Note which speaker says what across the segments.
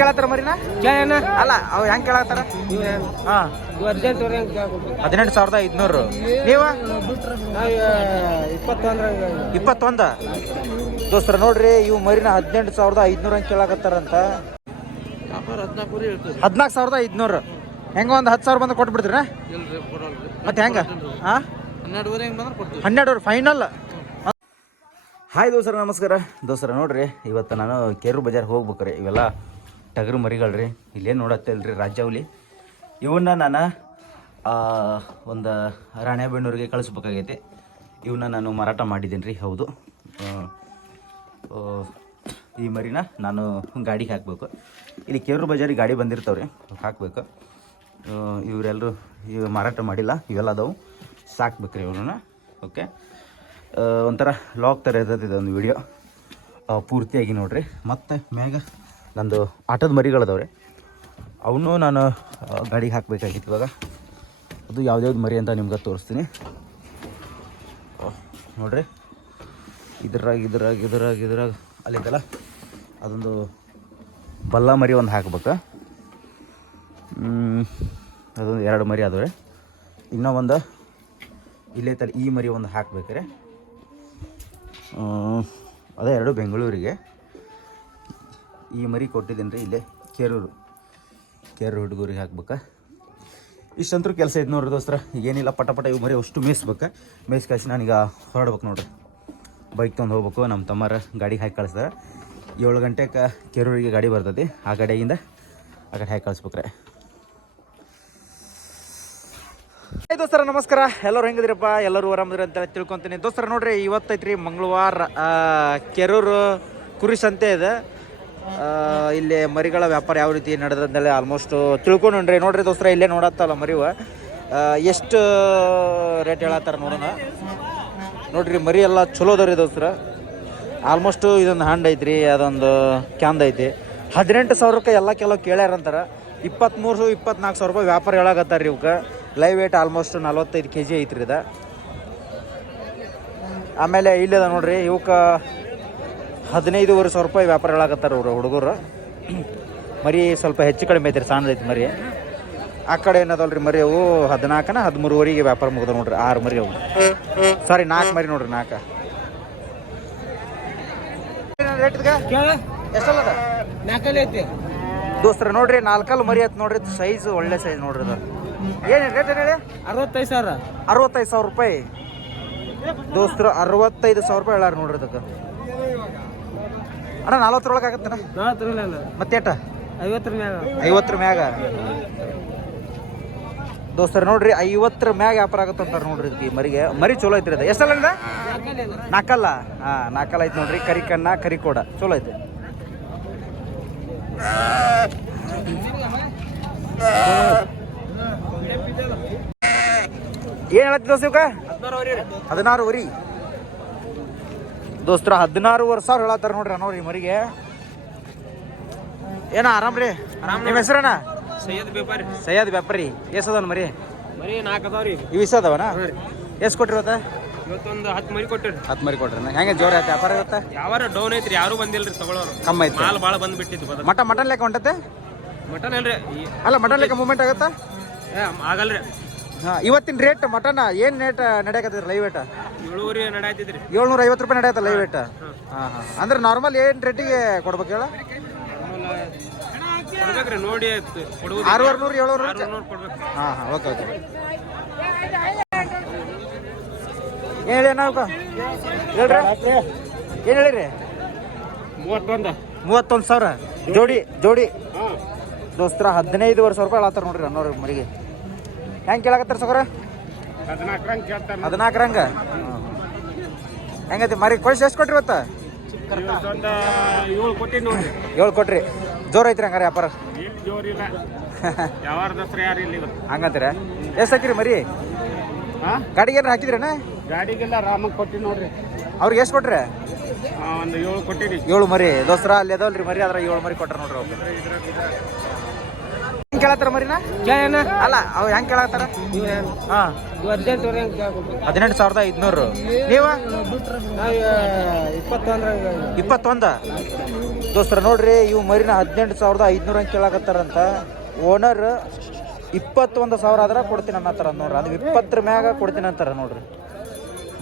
Speaker 1: ಕೇಳತ್ತಾರ ಮರಿನ
Speaker 2: ಕೇಳಣ್ಣ.
Speaker 1: ಅಲ್ಲ ಅವ್ ಹೆಂಗ್ ಕೇಳತ್ತಾರ? ಹಾ.
Speaker 2: ಇವ ಹದಿನೆಂಟು
Speaker 1: ಸಾವಿರದ ಐದ್ನೂರು. ನೀವ? ಇಪ್ಪತ್ತೊಂದ? ದೋಸ್ತರ ನೋಡ್ರಿ ಇವು ಮರಿನ ಹದಿನೆಂಟು ಸಾವಿರದ ಐದ್ನೂರ ಹಂಗೆ ಕೇಳಾಕತ್ತಾರಂತ. ಹದಿನಾಲ್ಕು ಸಾವಿರದ ಐದ್ನೂರು. ಹೆಂಗ ಒಂದು ಹತ್ತು ಸಾವಿರ ಬಂದು ಕೊಟ್ಬಿಡ್ತೀರ? ಮತ್ತೆ ಹೆಂಗ? ಹಾ
Speaker 2: ಹನ್ನೆರಡುವರೆ
Speaker 1: ಹನ್ನೆರಡು ಫೈನಲ್. ಹಾಯ್ ದೋಸ್ತರ ನಮಸ್ಕಾರ. ದೋಸ್ತರ ನೋಡ್ರಿ ಇವತ್ತು ನಾನು ಕೇರು ಬಜಾರ್ ಹೋಗ್ಬೇಕ್ರಿ. ಇವೆಲ್ಲ ಟಗರು ಮರಿಗಳ್ರಿ, ಇಲ್ಲೇನು ನೋಡತ್ತಲ್ರಿ ರಾಜ್ಯಾವಲಿ ಇವನ್ನ ನಾನು ಒಂದು ರಾಣೆಬೆನ್ನೂರಿಗೆ ಕಳಿಸ್ಬೇಕಾಗೈತಿ. ಇವನ್ನ ನಾನು ಮಾರಾಟ ಮಾಡಿದ್ದೀನಿ ರೀ ಹೌದು ಈ ಮರಿನ ನಾನು ಗಾಡಿಗೆ ಹಾಕಬೇಕು. ಇಲ್ಲಿ ಕೇರೂರು ಬಜಾರಿಗೆ ಗಾಡಿ ಬಂದಿರ್ತಾವ್ರಿ, ಹಾಕಬೇಕು. ಇವರೆಲ್ಲರೂ ಇವು ಮಾರಾಟ ಮಾಡಿಲ್ಲ, ಇವೆಲ್ಲ ಅದಾವು. ಸಾಕ್ಬೇಕ್ರಿ ಇವನ್ನ ಓಕೆ. ಒಂಥರ ಲಾಗ್ ಥರ ಇರ್ತದೆ ಇದೊಂದು ವಿಡಿಯೋ ಪೂರ್ತಿಯಾಗಿ ನೋಡಿರಿ. ಮತ್ತು ಮ್ಯಾಗ ನಂದು ಆಟದ ಮರಿಗಳದವ್ರೆ. ಅವನು ನಾನು ಗಾಡಿಗೆ ಹಾಕಬೇಕಾಗಿತ್ತು ಇವಾಗ. ಅದು ಯಾವ್ದ್ಯಾವ್ದು ಮರಿ ಅಂತ ನಿಮ್ಗೆ ತೋರಿಸ್ತೀನಿ. ನೋಡ್ರಿ. ಇದ್ರಾಗ ಇದ್ರಾಗ ಇದ್ರಾಗ ಇದ್ರಾಗ ಅಲ್ಲಿದ್ದಲ್ಲ ಅದೊಂದು ಬಲ್ಲ ಮರಿ ಒಂದು ಹಾಕ್ಬೇಕು? ಅದೊಂದು ಎರಡು ಮರಿ ಅದಾವೆ ಇನ್ನೂ ಒಂದು ಇಲ್ಲೇ ತಲೆ ಈ ಮರಿ ಒಂದು ಹಾಕ್ಬೇಕ್ರೆ. ಅದೇ ಎರಡು ಬೆಂಗಳೂರಿಗೆ. ಈ ಮರಿ ಕೊಟ್ಟಿದ್ದೀನಿ ರೀ ಇಲ್ಲೇ ಕೆರೂರು. ಕೆರೂರು ಹುಡುಗರಿಗೆ ಹಾಕ್ಬೇಕು? ಇಷ್ಟಂತೂ ಕೆಲಸ ಐತೆ ನೋಡ್ರಿ ದೋಸ್ತರ ಏನಿಲ್ಲ ಪಟ ಪಟ ಇವು ಮರಿ ಅಷ್ಟು ಮೇಯಿಸ್ಬೇಕು. ಮೇಯ್ಸ್ಕಾಸಿ ನಾನೀಗ ಹೊರಡ್ಬೇಕು ನೋಡ್ರಿ. ಬೈಕ್ ತೊಗೊಂಡು ಹೋಗ್ಬೇಕು ನಮ್ಮ ತಮ್ಮರ ಗಾಡಿಗೆ ಹಾಕಿ ಕಳಿಸ್ತಾರೆ ಏಳು ಗಂಟೆಗೆ ಕೆರೂರಿಗೆ ಗಾಡಿ ಬರ್ತೈತಿ, ಆ ಗಾಡಿಯಿಂದ ಆ ಕಡೆ ಹಾಕಿ ಕಳಿಸ್ಬೇಕ್ರೆ ಹೇ ದೋಸ್ತರ, ನಮಸ್ಕಾರ. ಎಲ್ಲರೂ ಹೆಂಗಿದ್ರಪ್ಪ? ಎಲ್ಲರೂ ಆರಾಮದ್ರಿ ಅಂತ ತಿಳ್ಕೊತೀನಿ. ದೋಸ್ತರ, ನೋಡ್ರಿ, ಇವತ್ತೈತ್ರಿ ಮಂಗಳವಾರ ಕೆರೂರು ಕುರಿ ಸಂತೆ ಇದೆ. ಇಲ್ಲಿ ಮರಿಗಳ ವ್ಯಾಪಾರ ಯಾವ ರೀತಿ ನಡೆದಂತೇಳಿ ಆಲ್ಮೋಸ್ಟ್ ತಿಳ್ಕೊಂಡ್ರಿ ನೋಡ್ರಿ ದೋಸ್ತ್ರ, ಇಲ್ಲೇ ನೋಡತ್ತಲ್ಲ ಮರಿವ. ಎಷ್ಟು ರೇಟ್ ಹೇಳತ್ತಾರ ನೋಡೋಣ. ನೋಡ್ರಿ, ಮರಿ ಎಲ್ಲ ಚಲೋ ಅದ ರೀ ದೋಸ್ತ್ರ. ಆಲ್ಮೋಸ್ಟು ಇದೊಂದು ಹಂಡ್ ಐತ್ರಿ, ಅದೊಂದು ಕ್ಯಾಂದ್ ಐತಿ. ಹದಿನೆಂಟು ಸಾವಿರಕ್ಕೆ ಎಲ್ಲ ಕೆಲವು ಕೇಳ್ಯಾರಂತಾರ ಇಪ್ಪತ್ತ್ಮೂರು ಇಪ್ಪತ್ನಾಲ್ಕು ಸಾವಿರ ರೂಪಾಯಿ ವ್ಯಾಪಾರ ಹೇಳಾಕತ್ತಾರ ರೀ ಇವಕ್ಕೆ ಲೈವ್ ವೇಟ್ ಆಲ್ಮೋಸ್ಟ್ ನಲ್ವತ್ತೈದು ಕೆ ಜಿ ಐತ್ರಿ ಇದು. ಆಮೇಲೆ ಇಲ್ಲದ ನೋಡ್ರಿ ಇವಕ್ಕೆ ಹದಿನೈದುವರೆ ಸಾವಿರ ರೂಪಾಯಿ ವ್ಯಾಪಾರ ಅವರು ಹುಡುಗರು. ಮರಿ ಸ್ವಲ್ಪ ಹೆಚ್ಚು ಕಡಿಮೆ ಐತ್ರಿ ಸಣ್ಣದೈತಿ ಮರಿ. ಆ ಕಡೆ ಏನದಲ್ರಿ ಮರಿ ಅವು ಹದಿನಾಲ್ಕನ ಹದಿಮೂರುವರೆಗೆ ವ್ಯಾಪಾರ ಮುಗಿದ ನೋಡ್ರಿ ಆರು ಮರಿ ಅವು. ಸಾರಿ ನಾಲ್ಕು ಮರಿ ನೋಡ್ರಿ ನಾಲ್ಕು.
Speaker 2: ಐತಿ.
Speaker 1: ದೋಸ್ತರ ನೋಡ್ರಿ ನಾಲ್ಕಲ್ಲಿ ಮರಿ ಆಯ್ತು ನೋಡ್ರಿ ಸೈಜ್ ಒಳ್ಳೆ ಸೈಜ್ ನೋಡ್ರಿ ಅದು. ಏನು ರೇಟ್ ಏನು ಹೇಳಿ?
Speaker 2: ಅರವತ್ತೈದು ಸಾವಿರ.
Speaker 1: ಅರವತ್ತೈದು ಸಾವಿರ ರೂಪಾಯಿ. ದೋಸ್ತರು ಅರವತ್ತೈದು ಸಾವಿರ ರೂಪಾಯಿ ಹೇಳಾರ ನೋಡ್ರಿ ಅದಕ್ಕೆ. ಅಣ್ಣ ನಲ್ವತ್ತರೊಳಗೆ ಆಗತ್ತಣ್ಣ
Speaker 2: ನಲವತ್ತು
Speaker 1: ಮತ್ತೆ ಎಟ್ಟ?
Speaker 2: ಐವತ್ತರ ಮ್ಯಾಗ.
Speaker 1: ಐವತ್ತರ ಮ್ಯಾಗ? ದೋಸ್ತರ ನೋಡ್ರಿ ಐವತ್ತರ ಮ್ಯಾಗ ವ್ಯಾಪಾರ ಆಗುತ್ತ ನೋಡ್ರಿ ಈ ಮರಿಗೆ. ಮರಿ ಚಲೋ ಐತ್ರಿ ಅದ. ಎಷ್ಟಲ್ಲ ನಾಲ್ಕಲ್ಲ ಹಾ ನಾಲ್ಕಲ್ಲ ಐತೆ ನೋಡ್ರಿ. ಕರಿ ಕಣ್ಣ ಕರಿ ಕೋಡ ಚಲೋ ಐತೆ. ಏನ್ ಹೇಳತ್ತಿ ದೋಸ್ತ ಇವಕ್ಕ ಹದಿನಾರು ವರಿ. ದೋಸ್ತರ ಹದಿನಾರುವರೆ ಸಾವಿರ ಹೇಳತ್ತಾರ ನೋಡ್ರಿ ನೋಡ್ರಿ ಮರಿಗೆ. ಏನ ಆರಾಮ್ರಿ ನಿಮ್ಮ ಹೆಸರೇನ?
Speaker 2: ಸೈಯದ್ ವ್ಯಾಪಾರಿ.
Speaker 1: ಸಯ್ಯದ್ ವ್ಯಾಪಾರಿ. ಎಷ್ಟದವನ್ ಮರಿ?
Speaker 2: ಮರಿ ನಾಲ್ಕು ಅದಾವ್ರಿ
Speaker 1: ಇವು ಅದಾವನ? ಎಷ್ಟು ಕೊಟ್ಟಿರತ್ತ
Speaker 2: ಇವತ್ತೊಂದು ಹತ್ತು ಮರಿ ಕೊಟ್ಟಿರಿ
Speaker 1: ಹತ್ತು ಮರಿ ಕೊಟ್ರಿ ಹೆಂಗೆ ಜೋರ ಐತೆ ವ್ಯಾಪಾರ ಇವತ್ತ?
Speaker 2: ಯಾವಾರ ಡೌನ್ ಐತ್ರಿ ಯಾರು ಬಂದಿಲ್ಲ ತಗೊಳ್ಳೋರು
Speaker 1: ಕಮ್ಮಿ ಐತೆ
Speaker 2: ಮಾಲ್ ಭಾಳ ಬಂದ್ಬಿಟ್ಟಿತ್ತು ಬದ
Speaker 1: ಮಟ ಮಟನ್ ಲೆಕ್ಕ ಹೊಂಟತೆ?
Speaker 2: ಮಟನ್ ಅಲ್ರಿ
Speaker 1: ಅಲ್ಲ ಮಟನ್ ಲೆಕ್ಕ ಮೂಮೆಂಟ್ ಆಗತ್ತಾ?
Speaker 2: ಆಗಲ್ರಿ.
Speaker 1: ಹಾಂ ಇವತ್ತಿನ ರೇಟ್ ಮಟನ್ ಏನು ರೇಟ್ ನಡೆಯಕತ್ತೈತಿ ಲೈವ್ ರೇಟ್ ಏಳ್ನೂರ ಐವತ್ತು ರೂಪಾಯಿ ನಡೆಯತ್ತಲ್ಲ ರೇಟ್ ಹಾಂ. ಹಾಂ ಅಂದ್ರೆ ನಾರ್ಮಲ್ ಏನು ರೇಟಿಗೆ ಕೊಡ್ಬೇಕು ಹೇಳ?
Speaker 2: ನೋಡಿ
Speaker 1: ಆರೂವರೆ ನೂರು
Speaker 2: ಆರುನೂರು
Speaker 1: ಹಾಂ ಹಾಂ ಓಕೆ ಓಕೆ ಏನು ಹೇಳಿ ನಾವು ಹೇಳ್ರಿ. ಏನು ಹೇಳಿರಿ?
Speaker 2: ಮೂವತ್ತೊಂದು.
Speaker 1: ಮೂವತ್ತೊಂದು ಸಾವಿರ? ಜೋಡಿ ಜೋಡಿ.
Speaker 2: ದೋಸ್ತ್ರ
Speaker 1: ದೋಸ್ತರ ಹದಿನೈದು ವರ್ಷ ರೂಪಾಯಿ ಹೇಳತ್ತಾರ ನೋಡ್ರಿ ಅನ್ನೋರು ಮರಿಗೆ. ಹೆಂಗೆ ಕೇಳಕತ್ತಾರ ಸಗರ? ಹದಿನಾಲ್ಕರಂಗ ಹೆಂಗೈತಿ ಮರಿ ಕೊಯ್ಸಿ ಎಷ್ಟು ಕೊಟ್ರಿ ಇವತ್ತು?
Speaker 2: ಏಳು ಕೊಟ್ಟಿ ನೋಡಿ.
Speaker 1: ಏಳು ಕೊಟ್ರಿ. ಜೋರ್ ಐತ್ರಿ ಹಂಗಾರೆ ವ್ಯಾಪಾರ? ಹಂಗಂತೀರ? ಎಷ್ಟು ಹಾಕಿರಿ ಮರಿ? ಗಾಡಿಗೆ ಏನಾರ ಹಾಕಿದ್ರೇನ?
Speaker 2: ಗಾಡಿಗೆಲ್ಲ ಆರಾಮಾಗಿ ಕೊಟ್ಟಿ ನೋಡ್ರಿ.
Speaker 1: ಅವ್ರಿಗೆ ಎಷ್ಟು ಕೊಟ್ರಿ?
Speaker 2: ಒಂದು ಏಳು
Speaker 1: ಏಳು ಮರಿ. ದೋಸ್ರ ಅಲ್ಲಿ ಅದಾವಲ್ರಿ ಮರಿ ಅದ್ರ ಏಳು ಮರಿ ಕೊಟ್ರ ನೋಡ್ರಿ ಅವ್ರು. ಹೆಂಗೆ ಕೇಳತ್ತಾರ ಮರಿನ? ಅಲ್ಲ ಅವ್ ಹೆಂಗೆ ಕೇಳತ್ತಾರ? ಹಾಂ.
Speaker 2: ಹದಿನೆಂಟು
Speaker 1: ಸಾವಿರದ ಐದ್ನೂರು. ನೀವು?
Speaker 2: ಇಪ್ಪತ್ತೊಂದ.
Speaker 1: ಇಪ್ಪತ್ತೊಂದು ದೋಸ್ತರ ನೋಡ್ರಿ ಇವು ಮರಿನ ಹದಿನೆಂಟು ಸಾವಿರದ ಐದ್ನೂರು ಹಂಗೆ ಕೇಳಕತ್ತಾರಂತ. ಓನರ್ ಇಪ್ಪತ್ತೊಂದು ಸಾವಿರ ಆದ್ರೆ ಕೊಡ್ತೀನಿ ಅನ್ನತ್ತಾರ ನೋಡ್ರಿ ಅದು ಇಪ್ಪತ್ತರ ಮ್ಯಾಗ ಕೊಡ್ತೀನಿ ಅಂತಾರ ನೋಡ್ರಿ.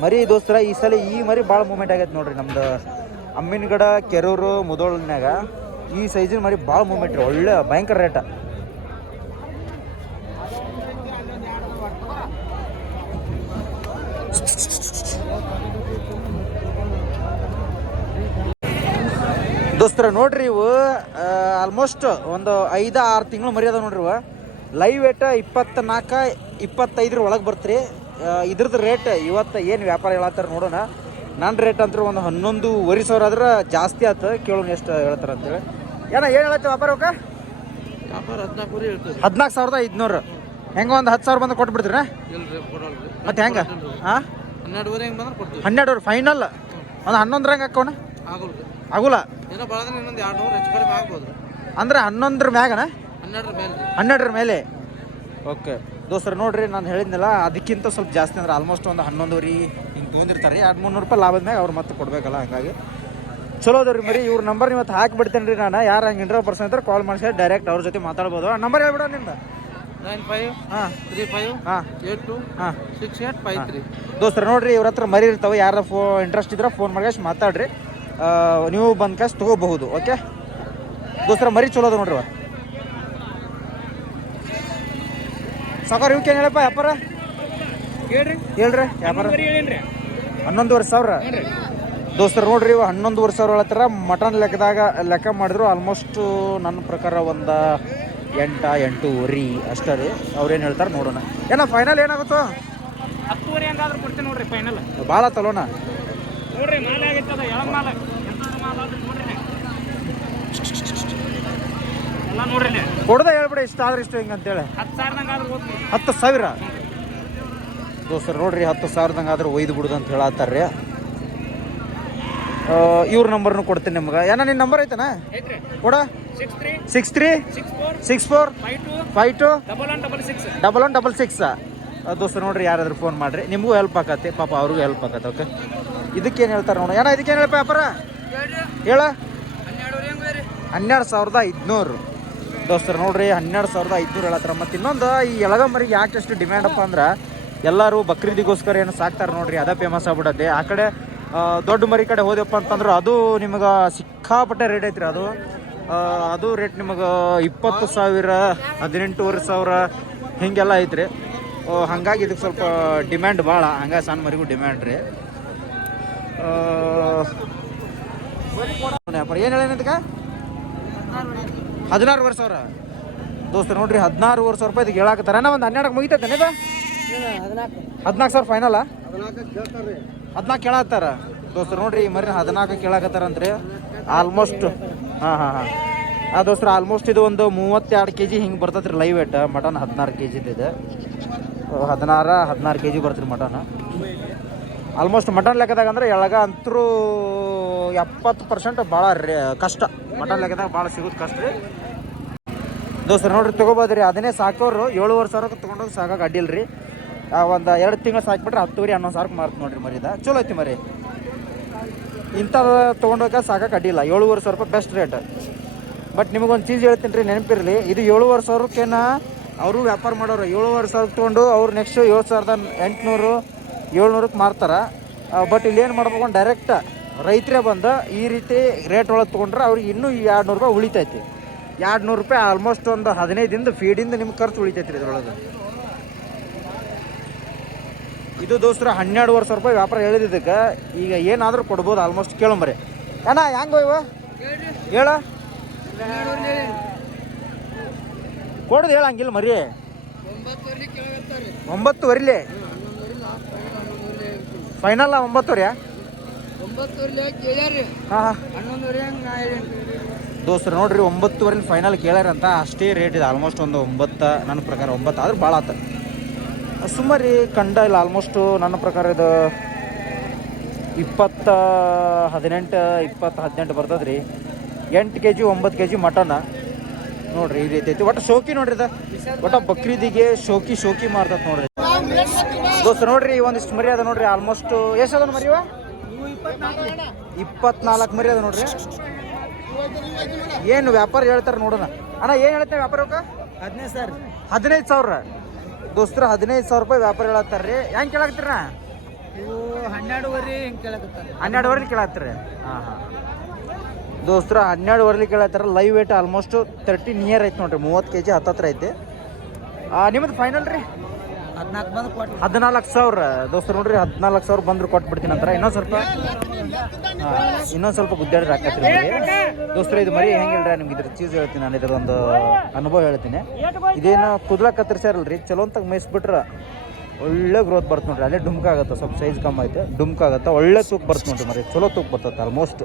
Speaker 1: ಮರಿ ದೋಸ್ತರ ಈ ಸಲ ಈ ಮರಿ ಭಾಳ ಮೂಮೆಂಟ್ ಆಗೈತೆ ನೋಡ್ರಿ ನಮ್ದು. ಅಮ್ಮಿನಗಡ ಕೆರೂರು ಮುದೋಳ್ನ್ಯಾಗ ಈ ಸೈಜಿನ ಮರಿ ಭಾಳ ಮೂಮೆಂಟ್ ರೀ. ಒಳ್ಳೆ ಭಯಂಕರ ರೇಟ ದೋಸ್ತರ ನೋಡ್ರಿ ಇವು ಆಲ್ಮೋಸ್ಟ್ ಒಂದು ಐದು ಆರು ತಿಂಗಳು ಮರ್ಯಾದ ಅದಾವ ನೋಡ್ರಿ ಇವು. ಲೈವ್ ಏಟ ಇಪ್ಪತ್ನಾಲ್ಕ ಇಪ್ಪತ್ತೈದರ ಒಳಗೆ ಬರ್ತೀರಿ. ಇದ್ರದ್ದು ರೇಟ್ ಇವತ್ತು ಏನು ವ್ಯಾಪಾರ ಹೇಳತ್ತಾರ ನೋಡೋಣ. ನನ್ನ ರೇಟ್ ಅಂತೂ ಒಂದು ಹನ್ನೊಂದುವರೆ ಸಾವಿರ ಆದ್ರೆ ಜಾಸ್ತಿ ಆಯ್ತು ಕೇಳೋಣ ಎಷ್ಟು ಹೇಳ್ತಾರ ಅಂತೇಳಿ. ಏನ ಏನು ಹೇಳತ್ತೆ ವ್ಯಾಪಾರ ಅವಕ್ಕೆ?
Speaker 2: ಹದಿನಾಲ್ಕು
Speaker 1: ಸಾವಿರದ ಐದುನೂರು. ಹೆಂಗೆ ಒಂದು ಹತ್ತು ಸಾವಿರ ಬಂದು ಕೊಟ್ಬಿಡ್ತೀರಾ ಮತ್ತೆ ಹೆಂಗೆ? ಹಾಂ
Speaker 2: ಹನ್ನೆರಡುವರೆ ಹೆಂಗೆ ಬಂದ್ರೆ ಕೊಡ್ತೀವಿ.
Speaker 1: ಹನ್ನೆರಡು ಫೈನಲ್ ಒಂದು ಹನ್ನೊಂದರ ಹೆಂಗೆ ಹಾಕೋಣ? ಆಗುಲ್ಲ
Speaker 2: ಏನೋ ಬಳದ್ರೆ ಇನ್ನೊಂದು ಎರಡು ನೂರು ಹೆಚ್ಚು ಕಡಿಮೆ ಆಗ್ಬೋದು
Speaker 1: ಅಂದ್ರೆ ಹನ್ನೊಂದರ ಮ್ಯಾಗನ?
Speaker 2: ಹನ್ನೆರಡರ ಮೇಲೆ
Speaker 1: ಹನ್ನೆರಡರ ಮೇಲೆ. ಓಕೆ ದೋಸ್ತರ ನೋಡ್ರಿ ನಾನು ಹೇಳಿದ್ನಲ್ಲ ಅದಕ್ಕಿಂತ ಸ್ವಲ್ಪ ಜಾಸ್ತಿ ಅಂದ್ರೆ ಆಲ್ಮೋಸ್ಟ್ ಒಂದು ಹನ್ನೊಂದುವರೆ ಹಿಂಗೆ ತೊಗೊಂಡಿರ್ತಾರೆ. ಎರಡು ಮುನ್ನೂರು ರೂಪಾಯಿ ಲಾಭದ ಮ್ಯಾಗ ಅವ್ರು ಮತ್ತೆ ಕೊಡಬೇಕಲ್ಲ ಹಂಗಾಗಿ. ಚಲೋ ರೀ ಮರಿ ಇವ್ರ ನಂಬರ್ ಇವತ್ತು ಹಾಕಿಬಿಡ್ತೇನೆ ರೀ ನಾನು. ಯಾರು ಹಂಗೆ ಇಂಟ್ರೋ ಪರ್ಸನ್ ಇದ್ರೆ ಕಾಲ್ ಮಾಡಿಸಿ ಡೈರೆಕ್ಟ್ ಅವ್ರ ಜೊತೆ ಮಾತಾಡ್ಬೋದು. ನಂಬರ್ ಹೇಳ್ಬಿಡ ನಿಮ್ದು.
Speaker 2: ನೈನ್ ಫೈವ್
Speaker 1: ಹಾಂ.
Speaker 2: ತ್ರೀ ಫೈವ್
Speaker 1: ಹಾಂ.
Speaker 2: ಏಟ್ ಟು
Speaker 1: ಹಾಂ.
Speaker 2: Six eight five three.
Speaker 1: ದೋಸ್ತರು ನೋಡ್ರಿ ಇವ್ರ ಹತ್ರ ಮರಿ ಇರ್ತಾವೆ ಯಾರ ಫೋ ಇಂಟ್ರೆಸ್ಟ್ ಇದ್ರೆ ಫೋನ್ ಮಾಡಿ ಮಾತಾಡ್ರಿ. ನೀವು ಬಂದ ಕಾಸು ತಗೋಬಹುದು ಓಕೆ ದೋಸ್ತರ ಮರಿ ಚಲೋ ಅದ ನೋಡ್ರಿ ಸಾಕಾರ ಇವ್ಕೇನ್ ಇವಕ್ಕೆ ಏನು ಹೇಳಪ್ಪ ವ್ಯಾಪಾರ?
Speaker 2: ಹೇಳ್ರಿ.
Speaker 1: ಹೇಳ್ರಿ ವ್ಯಾಪಾರ. ಹನ್ನೊಂದುವರೆ ಸಾವಿರ? ದೋಸ್ತರು ನೋಡ್ರಿ ಇವು ಹನ್ನೊಂದುವರೆ ಸಾವಿರ ಹೇಳತ್ತಾರ ಮಟನ್ ಲೆಕ್ಕದಾಗ ಲೆಕ್ಕ ಮಾಡಿದ್ರು ಆಲ್ಮೋಸ್ಟ್ ನನ್ನ ಪ್ರಕಾರ ಒಂದು ಎಂಟ ಎಂಟೂವರೆ ಅಷ್ಟೇ ರೀ ಅವ್ರೇನು ಹೇಳ್ತಾರೆ ನೋಡೋಣ. ಏನ ಫೈನಲ್ ಏನಾಗುತ್ತೋ?
Speaker 2: ಹತ್ತುವರೆ ಹಂಗಾದ್ರೆ ಕೊಡ್ತೀನಿ ನೋಡ್ರಿ ಫೈನಲ್
Speaker 1: ಭಾಳ ತಲೋಣ
Speaker 2: ನೋಡ್ರಿ ಮಾಲೆ ಮಾಲೆ. ಎಲ್ಲ ನೋಡ್ರಿ.
Speaker 1: ಕೊಡ್ದೆ ಹೇಳ್ಬಿಡಿ ಇಷ್ಟ ಆದ್ರೆ ಇಷ್ಟು ಹಿಂಗೆ ಅಂತೇಳಿ.
Speaker 2: ಹತ್ತು
Speaker 1: ಸಾವಿರ? ದೋಸ್ತರು ನೋಡ್ರಿ ಹತ್ತು ಸಾವಿರದಂಗೆ ಆದ್ರೆ ಒಯ್ದು ಬಿಡುದು ಅಂತ ಹೇಳತ್ತಾರ್ರಿ. ಇವ್ರ ನಂಬರ್ನು ಕೊಡ್ತೀನಿ ನಿಮ್ಗೆ. ಏನ ನಿನ್ನ ನಂಬರ್ ಐತನ? ಕೊಡ.
Speaker 2: Six three
Speaker 1: six
Speaker 2: four five two double one double six
Speaker 1: double one double six ದೋಸ್ತರು ನೋಡ್ರಿ ಯಾರಾದ್ರೂ ಫೋನ್ ಮಾಡ್ರಿ ನಿಮಗೂ ಹೆಲ್ಪ್ ಆಗತ್ತೆ ಪಾಪ ಅವ್ರಿಗೂ ಹೆಲ್ಪ್ ಆಗತ್ತೆ ಓಕೆ ಇದಕ್ಕೇನು ಹೇಳ್ತಾರೆ ನೋಡ ಏನ ಇದಕ್ಕೇನು ಹೇಳಪ್ಪ ವ್ಯಾಪಾರ? ಹೇಳ. ಹನ್ನೆರಡು ಸಾವಿರದ ಐದುನೂರು. ದೋಸ್ತರು ನೋಡ್ರಿ ಹನ್ನೆರಡು ಸಾವಿರದ ಐದುನೂರು ಹೇಳತ್ತಾರ. ಮತ್ತು ಇನ್ನೊಂದು ಈ ಎಳಗಂಬರಿಗೆ ಯಾಕೆ ಎಷ್ಟು ಡಿಮ್ಯಾಂಡ್ ಅಪ್ಪ ಅಂದ್ರೆ ಎಲ್ಲರೂ ಬಕ್ರೀದಿಗೋಸ್ಕರ ಏನು ಸಾಕ್ತಾರೆ ನೋಡ್ರಿ ಅದೇ ಫೇಮಸ್ ಆಗ್ಬಿಡತ್ತೆ. ಆ ಕಡೆ ದೊಡ್ಡ ಮರಿ ಕಡೆ ಹೋದೆಪ್ಪ ಅಂತಂದ್ರೆ ಅದು ನಿಮಗೆ ಸಿಕ್ಕಾಪಟ್ಟೆ ರೇಟ್ ಐತ್ರಿ ಅದು. ಅದು ರೇಟ್ ನಿಮಗೆ ಇಪ್ಪತ್ತು ಸಾವಿರ, ಹದಿನೆಂಟೂವರೆ ಸಾವಿರ ಹೀಗೆಲ್ಲ ಐತ್ರಿ. ಹಂಗಾಗಿ ಇದಕ್ಕೆ ಸ್ವಲ್ಪ ಡಿಮ್ಯಾಂಡ್ ಭಾಳ, ಹಂಗಾಗಿ ಸಣ್ಣ ಮರಿಗೂ ಡಿಮ್ಯಾಂಡ್ ರೀ. ಏನು ಹೇಳಿ ಇದಕ್ಕೆ? ಹದಿನಾರುವರೆ ಸಾವಿರ. ದೋಸ್ತ, ನೋಡ್ರಿ, ಹದಿನಾರುವರೆ ಸಾವಿರ ರೂಪಾಯಿ ಇದಕ್ಕೆ ಹೇಳಾಕತ್ತಾರ. ಒಂದು ಹನ್ನೆರಡಕ್ಕೆ ಮುಗಿತೈತೆ ಇದು? ಹದಿನಾಲ್ಕು. ಸಾವಿರ ಫೈನಲ್ಲ ಹದಿನಾಲ್ಕು ಕೇಳತ್ತಾರ ದೋಸ್ತ, ನೋಡ್ರಿ, ಈ ಮರಿ ಹದಿನಾಲ್ಕು ಕೇಳಾಕತ್ತಾರಂತ್ರಿ. ಆಲ್ಮೋಸ್ಟ್ ಹಾಂ ಹಾಂ ಹಾಂ. ಆ ದೋಸ್ತರ ಆಲ್ಮೋಸ್ಟ್ ಇದು ಒಂದು ಮೂವತ್ತೆರಡು ಕೆ ಜಿ ಹಿಂಗೆ ಬರ್ತೈತ್ರಿ ಲೈವ್ ವೇಟ್ ಮಟನ್ ಹದಿನಾರು ಕೆ ಜಿದು ಇದೆ ಹದಿನಾರ, ಹದಿನಾರು ಕೆ ಜಿ ಬರ್ತೀರಿ ಮಟನ್. ಆಲ್ಮೋಸ್ಟ್ ಮಟನ್ ಲೆಕ್ಕದಾಗ ಅಂದ್ರೆ ಎಳಗ ಅಂತರೂ ಎಪ್ಪತ್ತು ಪರ್ಸೆಂಟ್ ಭಾಳ ರೇ, ಕಷ್ಟ. ಮಟನ್ ಲೆಕ್ಕದಾಗ ಭಾಳ ಸಿಗೋದು ಕಷ್ಟ ರೀ. ದೋಸ್ತರು, ನೋಡ್ರಿ, ತೊಗೋಬೋದ್ರಿ. ಅದನ್ನೇ ಸಾಕೋರು ಏಳುವರೆ ಸಾವಿರಕ್ಕೆ ತೊಗೊಂಡೋಗಿ ಸಾಕಾಗ ಅಡ್ಡಿಲ್ಲ ರೀ ಒಂದು ಎರಡು ತಿಂಗಳು ಸಾಕ್ಬಿಟ್ರೆ ಹತ್ತುವರೆ ಹನ್ನೊಂದು ಸಾವಿರಕ್ಕೆ ಮಾರ್ತು ನೋಡ್ರಿ ಮರಿದ. ಚಲೋ ಐತಿ ಮರಿ. ಇಂಥದ್ದು ತೊಗೊಂಡೋಗ ಸಾಕಕ್ಕೆ ಅಡ್ಡಿಲ್ಲ ಏಳುವರೆ ಸಾವಿರ ರೂಪಾಯಿ ಬೆಸ್ಟ್ ರೇಟ್ ಬಟ್ ನಿಮಗೊಂದು ಚೀಸ್ ಹೇಳ್ತೀನಿ ರೀ, ನೆನಪಿರಲಿ. ಇದು ಏಳುವರೆ ಸಾವಿರಕ್ಕೇನ ಅವರು ವ್ಯಾಪಾರ ಮಾಡೋರು. ಏಳುವರೆ ಸಾವಿರ ತೊಗೊಂಡು ಅವ್ರು ನೆಕ್ಸ್ಟ್ ಏಳು ಸಾವಿರದ ಎಂಟುನೂರು ಏಳ್ನೂರಕ್ಕೆ ಮಾರ್ತಾರೆ. ಬಟ್ ಇಲ್ಲಿ ಏನು ಮಾಡ್ಬೇಕು ಡೈರೆಕ್ಟ್ ರೈತರೇ ಬಂದು ಈ ರೀತಿ ರೇಟ್ ಒಳಗೆ ತೊಗೊಂಡ್ರೆ ಅವ್ರಿಗೆ ಇನ್ನೂ ಎರಡು ರೂಪಾಯಿ ಉಳಿತೈತಿ. ಎರಡು ನೂರು ರೂಪಾಯಿ ಆಲ್ಮೋಸ್ಟ್ ಒಂದು ಹದಿನೈದಿಂದ ಫೀಡಿಂದ ನಿಮ್ಗೆ ಖರ್ಚು ಉಳಿತೈತಿ ರೀ ಇದ್ರೊಳಗೆ. ಇದು ದೋಸ್ತರ ಹನ್ನೆರಡುವರೆ ಸಾವಿರ ರೂಪಾಯಿ ವ್ಯಾಪಾರ ಹೇಳಿದ್ದಕ್ಕೆ ಈಗ ಏನಾದರೂ ಕೊಡ್ಬೋದು ಆಲ್ಮೋಸ್ಟ್ ಕೇಳಂಬರಿ. ಅಣ್ಣ, ಹೆಂಗೆ ಇವ? ಹೇಳ. ಕೊಡೋದು ಹೇಳ ಹಂಗಿಲ್ಲ ಮರಿ. ಒಂಬತ್ತುವರೆಲಿ? ಫೈನಲ್ ಒಂಬತ್ತುವರೆ ಹಾಂ ದೋಸ್ತರು, ನೋಡ್ರಿ, ಒಂಬತ್ತುವರೆಲಿ ಫೈನಲ್ ಕೇಳ್ಯಾರಂತ ಅಷ್ಟೇ ರೇಟ್ ಇದೆ. ಆಲ್ಮೋಸ್ಟ್ ಒಂದು ಒಂಬತ್ತು, ನನ್ನ ಪ್ರಕಾರ ಒಂಬತ್ತು. ಆದ್ರೆ ಭಾಳ ಆತ. ಸುಮಾರಿ ಕಂಡ ಇಲ್ಲ ಆಲ್ಮೋಸ್ಟು ನನ್ನ ಪ್ರಕಾರ ಇದು ಇಪ್ಪತ್ತ ಹದಿನೆಂಟು ಇಪ್ಪತ್ತು ಹದಿನೆಂಟು ಬರ್ತದೆ ರೀ ಎಂಟು ಕೆ ಜಿ ಒಂಬತ್ತು ಕೆ ಜಿ ಮಟನ್. ನೋಡ್ರಿ ಈ ರೀತಿ ಐತಿ. ಒಟ್ಟು ಶೋಕಿ ನೋಡ್ರಿ ಇದು. ಒಟ್ಟು ಬಕ್ರೀದಿಗೆ ಶೋಕಿ ಶೋಕಿ ಮಾಡ್ತತ್ ನೋಡ್ರಿ. ದೋಸ್ತ ನೋಡ್ರಿ ಒಂದಿಷ್ಟು ಮರಿ ಅದ ನೋಡ್ರಿ ಆಲ್ಮೋಸ್ಟ್ ಎಷ್ಟು ಅದ ಮರಿ ಇವ? ಇಪ್ಪತ್ನಾಲ್ಕು ಮರಿ ಅದ ನೋಡ್ರಿ. ಏನು ವ್ಯಾಪಾರ ಹೇಳ್ತಾರೆ ನೋಡೋಣ. ಅಣ್ಣ ಏನು ಹೇಳ್ತಾರೆ ವ್ಯಾಪಾರಕ್ಕೆ?
Speaker 3: ಹದಿನೈದು ಸಾವಿರ.
Speaker 1: ಹದಿನೈದು ಸಾವಿರ. ದೋಸ್ತರ ಹದಿನೈದು ಸಾವಿರ ರೂಪಾಯಿ ವ್ಯಾಪಾರ ಹೇಳತ್ತಾರ ರೀ. ಹೆಂಗೆ ಕೇಳಾಕ್ತೀರ
Speaker 3: ಇವು ಹನ್ನೆರಡುವರೆ ಹಿಂಗೆ ಕೇಳಕತ್ತಾರೆ?
Speaker 1: ಹನ್ನೆರಡುವರೆ ಕೇಳತ್ತೀರಿ? ಹಾಂ ಹಾಂ. ದೋಸ್ತರ ಹನ್ನೆರಡುವರೆಲಿ ಕೇಳತ್ತಾರ live weight almost thirty near ಐತೆ ನೋಡ್ರಿ ಮೂವತ್ತು ಕೆ ಜಿ ಹತ್ತತ್ರ ಐತೆ. ನಿಮ್ಮದು ಫೈನಲ್ ರೀ?
Speaker 3: ಹದಿನಾಲ್ಕು ಬಂದು ಕೊಟ್ಟು
Speaker 1: ಹದಿನಾಲ್ಕು ಸಾವಿರ. ದೋಸ್ತರು ನೋಡ್ರಿ ಹದಿನಾಲ್ಕು ಸಾವಿರ ಬಂದ್ರೆ ಕೊಟ್ಬಿಡ್ತೀನಿ ಅಂತಾರೆ ಇನ್ನೊಂದು ಸ್ವಲ್ಪ. ಇನ್ನೊಂದು ಸ್ವಲ್ಪ ಗುದ್ದಾಡಿದ್ರೆ ಹಾಕತ್ರಿ ನಿಮಗೆ ದೋಸ್ತರು, ಇದು ಮರಿ ಹೆಂಗಿಲ್ರಿ? ನಿಮ್ಗೆ ಇದ್ರ ಚೀಸ್ ಹೇಳ್ತೀನಿ ನಾನು, ಇದ್ರದೊಂದು ಅನುಭವ ಹೇಳ್ತೀನಿ. ಇದೇನು ಕುದ್ರ ಕತ್ತರಿಸ್ಯಾರಲ್ರಿ? ಚಲೋ ಅಂತ ಮೇಯಿಸ್ಬಿಟ್ರೆ ಒಳ್ಳೆ ಗ್ರೋತ್ ಬರ್ತದೆ ನೋಡ್ರಿ. ಅಲ್ಲೇ ಡುಮ್ಕ ಆಗುತ್ತೆ, ಸ್ವಲ್ಪ ಸೈಜ್ ಕಮ್ಮಿ ಐತೆ. ಡುಮ್ಕ ಆಗುತ್ತೆ, ಒಳ್ಳೆ ತೂಕ ಬರ್ತದೆ ನೋಡ್ರಿ ಮರಿ. ಚಲೋ ತೂಕ ಬರ್ತದೆ ಆಲ್ಮೋಸ್ಟ್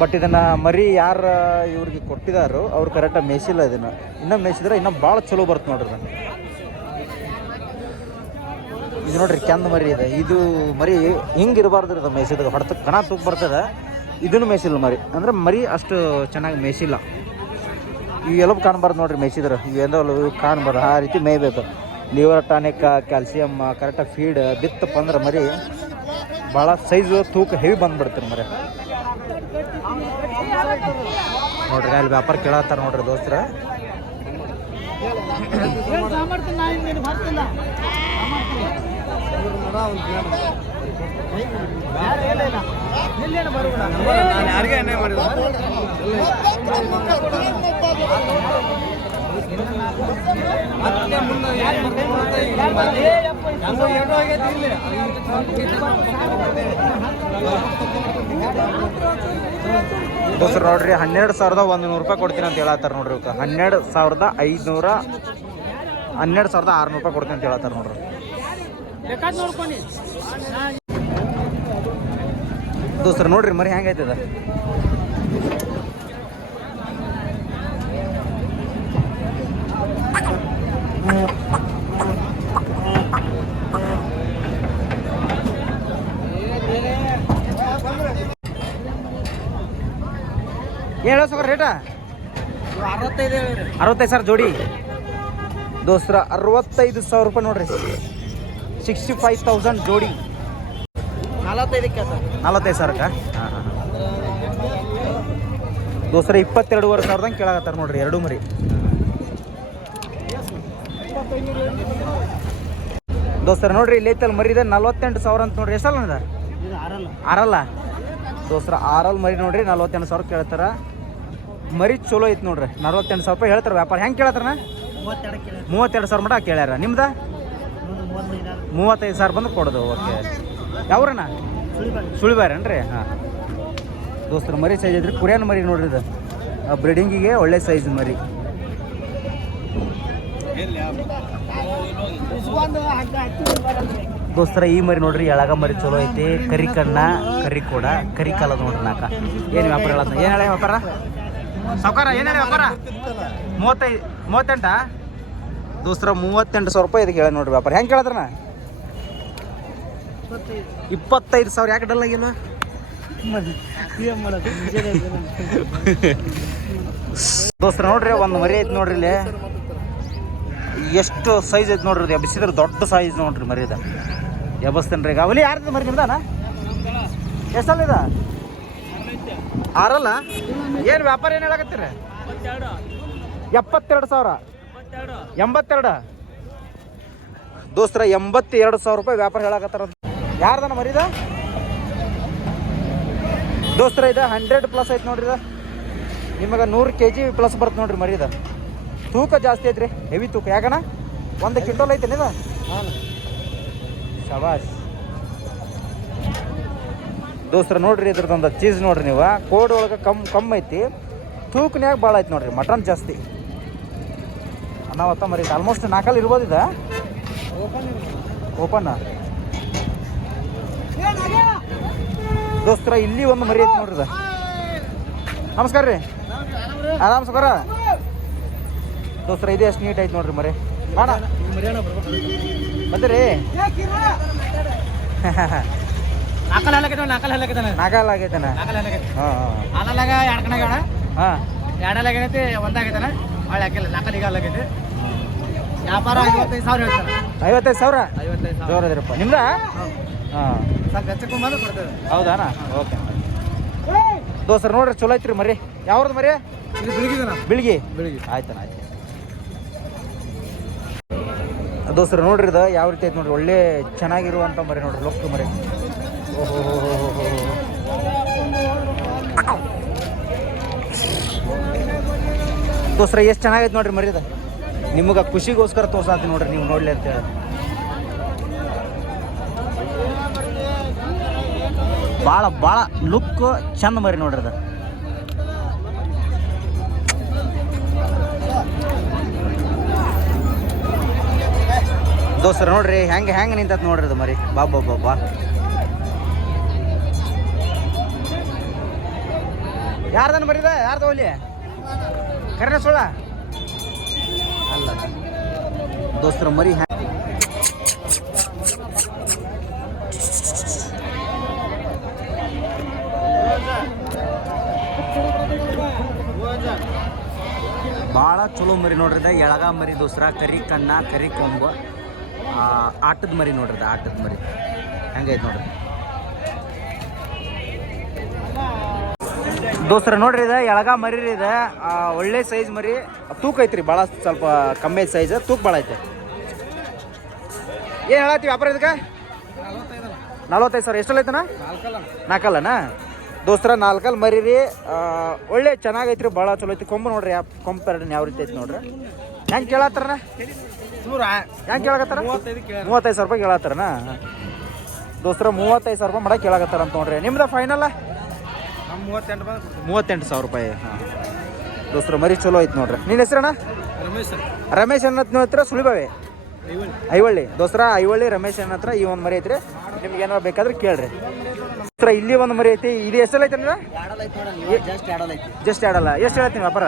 Speaker 1: ಬಟ್ ಇದನ್ನ ಮರಿ ಯಾರು ಇವ್ರಿಗೆ ಕೊಟ್ಟಿದಾರೋ, ಅವ್ರು ಕರೆಕ್ಟಾಗಿ ಮೇಯಿಸಿಲ್ಲ ಇದನ್ನ. ಇನ್ನೂ ಮೇಯಿಸಿದ್ರೆ ಇನ್ನೂ ಭಾಳ ಚಲೋ ಬರುತ್ತೆ ನೋಡ್ರಿ ಇದನ್ನ. ಇದು ನೋಡ್ರಿ ಕೆಂದ ಮರಿ ಇದೆ. ಇದು ಮರಿ ಹಿಂಗೆ ಇರಬಾರ್ದು ಇದು ಮೇಯಿಸಿದಾಗ ಹೊಡೆತ ಕಣ ತೂಕ ಬರ್ತದೆ, ಇದನ್ನು ಮೇಯಿಸಿಲ್ಲ ಮರಿ. ಅಂದ್ರೆ ಮರಿ ಅಷ್ಟು ಚೆನ್ನಾಗಿ ಮೇಯಿಸಿಲ್ಲ. ಎಲ್ಲ ಕಾಣಬಾರ್ದು ನೋಡ್ರಿ ಮೇಯಿಸಿದ್ರೆ. ಇವೆಲ್ಲ ಕಾಣಬಾರ್ದು. ಆ ರೀತಿ ಮೇಯ್ಬೇಕು. ಲಿವರ್, ಟಾನಿಕ್ ಕ್ಯಾಲ್ಸಿಯಮ್ ಕರೆಕ್ಟಾಗಿ ಫೀಡ್ ಬಿತ್ತಪ್ಪ ಅಂದ್ರೆ ಮರಿ ಭಾಳ ಸೈಜು ತೂಕ ಹೆವಿ ಬಂದ್ಬಿಡ್ತಾರೆ ಮರಿ. ನೋಡ್ರಿ, ಅಲ್ಲಿ ವ್ಯಾಪಾರ ಕೇಳತ್ತಾರ ನೋಡ್ರಿ ದೋಸ್ತರ.
Speaker 3: ನಾನು
Speaker 1: ನೋಡ್ರಿ, ಹನ್ನೆರಡು ಸಾವಿರದ ಒಂದು ನೂರು ರೂಪಾಯಿ ಕೊಡ್ತೀನಿ ಅಂತ ಹೇಳತ್ತಾರ ನೋಡ್ರಿ ಹನ್ನೆರಡು ಸಾವಿರದ ಐದುನೂರ ಹನ್ನೆರಡು ಸಾವಿರದ ಆರುನೂರು ರೂಪಾಯಿ ಕೊಡ್ತೀನಿ ಅಂತ ಹೇಳತ್ತಾರ ನೋಡ್ರಿ ದೋಸ್ತರ ನೋಡ್ರಿ ಮರಿ ಹೆಂಗೈತದ ಏನು ಹೇಳೋ ಸರ್ ರೇಟ?
Speaker 3: ಅರವತ್ತೈದು
Speaker 1: ಸಾವಿರ ಜೋಡಿ. ದೋಸ್ತರ ಅರವತ್ತೈದು ಸಾವಿರ ರೂಪಾಯಿ ನೋಡ್ರಿ. ಸಿಕ್ಸ್ಟಿ ಫೈವ್ ತೌಸಂಡ್ ಜೋಡಿ
Speaker 3: ನಲವತ್ತೈದಕ್ಕೆ ಸರ್.
Speaker 1: ನಲವತ್ತೈದು ಸಾವಿರ ಹಾಂ ಹಾಂ ದೋಸ್ತರ ಇಪ್ಪತ್ತೆರಡುವರೆ ಸಾವಿರದಂಗೆ ಕೇಳಾಕತ್ತಾರ ನೋಡ್ರಿ ಎರಡು ಮರಿ. ದೋಸ್ತರ ನೋಡ್ರಿ ಇಲ್ಲಿ ಐತಲ್ಲಿ ಮರಿ ಇದೆ ನಲ್ವತ್ತೆಂಟು ಸಾವಿರ ಅಂತ ನೋಡ್ರಿ ಎಷ್ಟಲ್ಲ ಅದ
Speaker 3: ಆರಲ್ಲ.
Speaker 1: ಆರಲ್ಲ? ದೋಸ್ತರ ಆರಲ್ ಮರಿ ನೋಡ್ರಿ ನಲ್ವತ್ತೆಂಟು ಸಾವಿರ ಕೇಳ್ತಾರ ಮರಿ ಚಲೋ ಐತೆ ನೋಡ್ರಿ ನಲ್ವತ್ತೆಂಟು ಸಾವಿರ ರೂಪಾಯಿ ಹೇಳ್ತಾರ ವ್ಯಾಪಾರ. ಹೆಂಗೆ ಕೇಳತ್ತಾರ.
Speaker 3: ಮೂವತ್ತೆರಡು
Speaker 1: ಸಾವಿರ ಮಟ ಕೇಳ್ಯಾರ. ನಿಮ್ದ?
Speaker 3: ಮೂವತ್ತೈದು
Speaker 1: ಸಾವಿರ ಬಂದು ಕೊಡೋದು, ಓಕೆ. ಯಾವ್ರಣ್ಣ? ಸುಳಿಬಾರೇನ್ರಿ? ಹಾಂ. ದೋಸ್ತರು, ಮರಿ ಸೈಜ್ ಐತ್ರಿ ಕುರಿಯನ್ ಮರಿ ನೋಡ್ರಿ ಇದು. ಬ್ರೀಡಿಂಗಿಗೆ ಒಳ್ಳೆ ಸೈಜ್ ಮರಿ. ದೋಸ್ತರ, ಈ ಮರಿ ನೋಡ್ರಿ, ಎಳಗ ಮರಿ ಚಲೋ ಐತಿ. ಕರಿ ಕಣ್ಣ, ಕರಿ ಕೂಡ, ಕರಿ ಕಾಲ ನೋಡ್ರಿ ನಾಕ ಏನು ವ್ಯಾಪಾರ ಹೇಳತ್ತ ಏನು ಹೇಳ ವ್ಯಾಪಾರ? ಸಾವುಕಾರ, ಏನು ಹೇಳಿ ವ್ಯಾಪಾರ? ಮೂವತ್ತೈದು, ಮೂವತ್ತೆಂಟ? ದೋಸ್ತರ, ಮೂವತ್ತೆಂಟು ಸಾವಿರ ರೂಪಾಯಿ ಇದಕ್ಕೆ ಹೇಳ ನೋಡ್ರಿ ವ್ಯಾಪಾರ. ಹೆಂಗೆ ಕೇಳತ್ರಣ್ಣ ಇಪ್ಪತ್ತೈದು ಸಾವಿರ. ಯಾಕೆ ಡಲ್
Speaker 3: ಆಗಿನ
Speaker 1: ದೋಸ್ತ ನೋಡ್ರಿ, ಒಂದು ಮರಿ ಐತಿ ನೋಡ್ರಿ ಇಲ್ಲಿ. ಎಷ್ಟು ಸೈಜ್ ಐತಿ ನೋಡ್ರಿ ಬಿಸಿದ್ರೆ ಎಬ್ಸಿದ್ರೆ ದೊಡ್ಡ ಸೈಜ್ ನೋಡ್ರಿ ಮರಿ ಇದು. ಎಬ್ಬಸ್ತೇನೆ ರೀ ಈಗ. ಅವಲಿ ಯಾರ್ದು ಮರಿ ನಿಮ್ದಾನ ಎಷ್ಟಲ್ಲ ಇದ? ಆರಲ್ಲ? ಏನು ವ್ಯಾಪಾರ ಏನು ಹೇಳಕತ್ತೀರಿ? ಎಪ್ಪತ್ತೆರಡು ಸಾವಿರ. ಎಂಬತ್ತೆರಡು. ದೋಸ್ತರ, ಎಂಬತ್ತೆರಡು ಸಾವಿರ ರೂಪಾಯಿ ವ್ಯಾಪಾರ ಹೇಳಕತ್ತಾರ ಯಾರ್ದನ ಮರಿದ? ದೋಸ್ತರ, ಇದು ಹಂಡ್ರೆಡ್ ಪ್ಲಸ್ ಐತಿ ನೋಡ್ರಿ ಇದು. ನಿಮಗೆ ನೂರು ಕೆ ಜಿ ಪ್ಲಸ್ ಬರುತ್ತೆ ನೋಡ್ರಿ ಮರಿದ ತೂಕ ಜಾಸ್ತಿ ಐತ್ರಿ ಹೆವಿ ತೂಕ. ಯಾಕಣ ಒಂದು ಕ್ವಿಂಟಲ್ ಐತೆ ಇದು? ಶಬಾಸ್ ದೋಸ್ತರ, ನೋಡ್ರಿ ಇದ್ರದ್ದೊಂದು ಚೀಸ್ ನೋಡ್ರಿ ನೀವು. ಕೋಡ್ ಒಳಗೆ ಕಮ್ ಕಮ್ಮಿ ಐತಿ. ತೂಕನ್ಯಾಗ ಭಾಳ ಐತಿ ನೋಡ್ರಿ ಮಟನ್ ಜಾಸ್ತಿ. ಅನಾವತ್ತ ಮರಿ ಆಲ್ಮೋಸ್ಟ್ ನಾಲ್ಕಲ್ಲಿ ಇರ್ಬೋದಿದ ಓಪನ್ ಓಪನ್ ದೋಸ್ತರ ಇಲ್ಲಿ ಒಂದು ಮರಿ ಐತಿ ನೋಡ್ರಿ ನಮಸ್ಕಾರ ರೀ. ಆರಾಮ್ ಸುಖರ ದೋಸ್ತರ ಇದೆ ಎಷ್ಟು ನೀಟ್ ಐತಿ ನೋಡ್ರಿ ಮರಿ. ಮಾಡ ಬಂದ್ರಿ.
Speaker 3: ನಾಕಲ್ ಹಾಲಕೈತೆ ನಾಕಲ್
Speaker 1: ಹಾಂ
Speaker 3: ಹಾಲಲ್ಲಾಗ ಎರಡು
Speaker 1: ಹಾಂ.
Speaker 3: ಎರಡಲ್ಲ ಆಗೈತಿ ಒಂದಾಗೈತನ ಭಾಳ ಹಾಕಿಲ್ಲ ನಾಲ್ಕಲ್ ಈಗ ಹಾಲಾಗೈತಿ ವ್ಯಾಪಾರ ಐವತ್ತೈದು ಸಾವಿರ
Speaker 1: ಐವತ್ತೈದು ಸಾವಿರ?
Speaker 3: ಐವತ್ತೈದು ಸಾವಿರ.
Speaker 1: ನಿಮ್ದ? ಹಾಂ. ಹೌದಾನ? ಓಕೆ. ದೋಸ್ತರ ನೋಡ್ರಿ ಚಲೋ ಐತ್ರಿ ಮರಿ ಯಾವ್ದು ಮರಿ
Speaker 3: ಇದು ಬೆಳಿಗ್ಗೆ
Speaker 1: ಬಿಳಿಗಿ.
Speaker 3: ಬೆಳಿಗ್ಗೆ
Speaker 1: ಆಯ್ತಣ್ಣ ಆಯ್ತು. ದೋಸ್ತರ ನೋಡ್ರಿ ಇದು ಯಾವ ರೀತಿ ಐತೆ ನೋಡ್ರಿ ಒಳ್ಳೆ ಚೆನ್ನಾಗಿರುವಂಥ ಮರಿ ನೋಡ್ರಿ ಲೊಕ್ಕು ಮರಿ ಓಹೋ. ದೋಸ್ರ ಎಷ್ಟು ಚೆನ್ನಾಗೈತೆ ನೋಡ್ರಿ ಮರಿದ ನಿಮಗೆ ಖುಷಿಗೋಸ್ಕರ ತೋರ್ಸಾತಿ ನೋಡ್ರಿ ನೀವು ನೋಡ್ಲಿ ಅಂತೇಳಿ ಭಾಳ ಭಾಳ ಲುಕ್ ಚಂದ ಮರಿ ನೋಡ್ರಿ ಅದು. ದೋಸ್ತರ ನೋಡ್ರಿ, ಹೆಂಗೆ ಹೆಂಗೆ ನಿಂತತ್ ನೋಡ್ರಿ ಅದು ಮರಿ. ಬಾ ಬಾ ಯಾರ್ದನ್ ಮರಿದ ಯಾರ್ದ ಒಲಿ ಕರೆನ ಸುಳ್ಳ? ಅಲ್ಲ. ದೋಸ್ತರ ಮರಿ ಹ್ಯಾ ಭಾಳ ಚಲೋ ಮರಿ ನೋಡ್ರಿದ ಎಳಗ ಮರಿ, ದೋಸ್ರ ಕರಿ ಕಣ್ಣ ಕರಿ, ಕೊಂಬು. ಆಟದ ಮರಿ ನೋಡ್ರಿ ಇದು ಆಟದ ಮರಿ. ಹೆಂಗೈತೆ ನೋಡ್ರಿ? ದೋಸ್ರ ನೋಡ್ರಿ ಇದು, ಎಳಗ ಮರಿ ರೀ ಇದು. ಒಳ್ಳೆ ಸೈಜ್ ಮರಿ. ತೂಕ ಐತ್ರಿ, ಭಾಳ ಸ್ವಲ್ಪ ಕಮ್ಮಿ ಸೈಜ್ ತೂಕ ಭಾಳ ಐತೆ. ಏನು ಹೇಳತ್ತೀವಿ ವ್ಯಾಪಾರ ಇದಕ್ಕೆ? ನಲ್ವತ್ತೈದು ಸಾವಿರ. ಎಷ್ಟಲ್ಲ ಐತನ ನಾಲ್ಕಲ್ಲನ ದೋಸ್ತರ ನಾಲ್ಕಲ್ಲಿ ಮರೀರಿ. ರೀ ಆ, ಒಳ್ಳೆ ಚೆನ್ನಾಗೈತ್ರಿ ಭಾಳ ಚಲೋ ಐತಿ ಕೊಂಬು ನೋಡ್ರಿ ಯಾವ ಕೊಂಬು ಯಾವ ರೀತಿ ಐತಿ ನೋಡ್ರಿ. ಹೆಂಗೆ ಕೇಳತ್ತಾರನ
Speaker 3: ನೂರ
Speaker 1: ಹೆಂಗೆ ಕೇಳಕತ್ತಾರ?
Speaker 3: ಮೂವತ್ತೈದು
Speaker 1: ಸಾವಿರ ರೂಪಾಯಿ ಕೇಳತ್ತಾರನ ದೋಸ್ತರ ಮೂವತ್ತೈದು ಸಾವಿರ ರೂಪಾಯಿ ಮಾಡಕ್ಕೆ ಕೇಳಕತ್ತಾರ ಅಂತ ನೋಡ್ರಿ. ನಿಮ್ದು ಫೈನಲ್
Speaker 3: ಮೂವತ್ತೆಂಟು
Speaker 1: ಸಾವಿರ ರೂಪಾಯಿ ಹಾಂ. ದೋಸ್ತರ ಮರಿ ಚಲೋ ಐತಿ ನೋಡ್ರಿ. ನಿನ್ನ ಹೆಸರಣ್ಣ?
Speaker 3: ರಮೇಶ್ ಸರ್.
Speaker 1: ರಮೇಶ್ ಅನ್ನತ್ ನಿಮ್ಮ ಹತ್ರ ಸುಳಿಬಾವೆ ಐವಳ್ಳಿ. ದೋಸ್ರ ಐವಳ್ಳಿ ರಮೇಶ್ ಅನ್ನ ಹತ್ರ ಈ ಒಂದು ಮರಿ ಐತ್ರಿ. ನಿಮ್ಗೆ ಏನಾರು ಬೇಕಾದ್ರೆ ಕೇಳ್ರಿ. ದೋಸ್ರ ಇಲ್ಲಿ ಒಂದು ಮರಿ ಐತಿ. ಇದು ಎಷ್ಟಲ್ಲ ಐತೆ
Speaker 3: ಜಸ್ಟ್
Speaker 1: ಎರಡಲ್ಲ ಆಡಲ್ಲ ಎಷ್ಟು ಹೇಳ್ತೀನಿ ವ್ಯಾಪಾರ?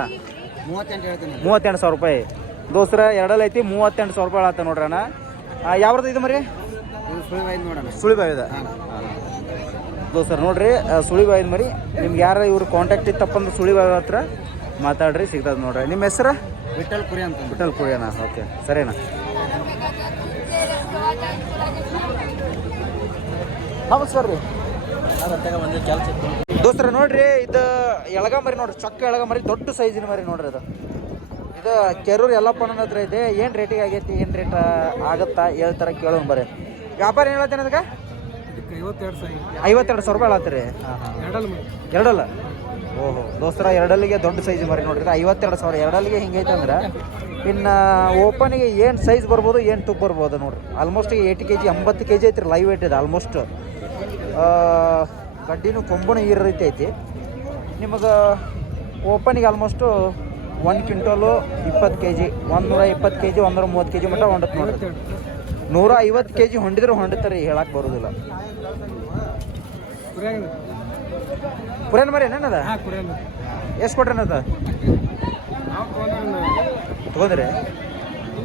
Speaker 3: ಮೂವತ್ತೆಂಟು
Speaker 1: ಸಾವಿರ ರೂಪಾಯಿ. ದೋಸ್ರ ಎರಡಲ್ಲ ಐತಿ ಮೂವತ್ತೆಂಟು ಸಾವಿರ ರೂಪಾಯಿ ಆತ ನೋಡ್ರಣ ಯಾವ್ದು ಇದು ಮರಿ? ಸುಳಿಬಾವಿದ ದೋಸ್ತರ ನೋಡ್ರಿ ಸುಳಿಬಾಯ್ದ ಮರಿ. ನಿಮ್ಗೆ ಯಾರ ಇವ್ರು ಕಾಂಟ್ಯಾಕ್ಟ್ ಇತ್ತಪ್ಪಂದ್ರೆ ಸುಳಿಬಾಯ್ ಹತ್ರ ಮಾತಾಡ್ರಿ ಸಿಗ್ತದೆ ನೋಡ್ರಿ. ನಿಮ್ಮ ಹೆಸರು?
Speaker 3: ವಿಠಲ್ ಕುರಿ ಅಂತ
Speaker 1: ವಿಠಲ್ ಕುರಿಯಣ್ಣ ಓಕೆ ಸರಿನಾ ನಮಸ್ಕಾರ ರೀ. ದೋಸ್ತರ ನೋಡ್ರಿ ಇದು ಎಳಗ ಮರಿ ನೋಡ್ರಿ ಚೊಕ್ಕ ಎಳಗ ಮರಿ ದೊಡ್ಡ ಸೈಜಿನ ಮರಿ ನೋಡ್ರಿ ಅದು. ಇದು ಕೆರೂರು ಯಲ್ಲಪ್ಪನ ಹತ್ರ ಇದೆ. ಏನು ರೇಟಿಗೆ ಆಗೈತಿ ಏನು ರೇಟ್ ಆಗತ್ತಾ ಹೇಳ್ತಾರ ಕೇಳೋಣ ಬರ್ರಿ. ವ್ಯಾಪಾರ ಏನು ಹೇಳ್ತೇನೆ ಅದಕ್ಕೆ?
Speaker 3: ಐವತ್ತೆರಡು ಸಾವಿರ
Speaker 1: ಐವತ್ತೆರಡು ಸಾವಿರ ರೂಪಾಯಿ ಹೇಳತ್ತೀರಿ ಎರಡಲ್ಲ? ಓಹೋ ದೋಸ್ತರ ಎರಡಲ್ಲಿಗೆ ದೊಡ್ಡ ಸೈಜ್ ಮರಿ ನೋಡ್ರಿ. ಐವತ್ತೆರಡು ಸಾವಿರ ಎರಡಲ್ಲಿಗೆ ಹಿಂಗೈತೆ ಅಂದ್ರೆ ಇನ್ನು ಓಪನಿಗೆ ಏನು ಸೈಜ್ ಬರ್ಬೋದು ಏನು ತುಪ್ಪ ಬರ್ಬೋದು ನೋಡ್ರಿ. ಆಲ್ಮೋಸ್ಟ್ ಏಯ್ಟ್ ಕೆ ಜಿ ಎಂಬತ್ತು ಕೆ ಜಿ ಐತ್ರಿ ಲೈವ್ ವೇಟ್ ಇದೆ ಆಲ್ಮೋಸ್ಟ್ ಗಡ್ಡಿನೂ ಕೊಂಬನು ಈ ರೀತಿ ಐತಿ. ನಿಮಗೆ ಓಪನಿಗೆ ಆಲ್ಮೋಸ್ಟು ಒಂದು ಕ್ವಿಂಟಲು ಇಪ್ಪತ್ತು ಕೆ ಜಿ ಒಂದು ನೂರ ಇಪ್ಪತ್ತು ಕೆ ಜಿ ಒಂದೂರ ಮೂವತ್ತು ಕೆ ಜಿ ಮಟ್ಟ ಹೊಂಡತ್ ನೋಡ್ರಿ. ನೂರ ಐವತ್ತು ಕೆ ಜಿ ಹೊಂಡಿದ್ರೆ ಹೊಂಡಿತಾರೆ ಹೇಳಕ್ಕೆ ಬರೋದಿಲ್ಲ. ಪುರೇನ್ ಮರಿ ಏನದ ಎಷ್ಟು ಕೊಟ್ರೇನದ
Speaker 3: ತೊಗೊಂಡ್ರೆ.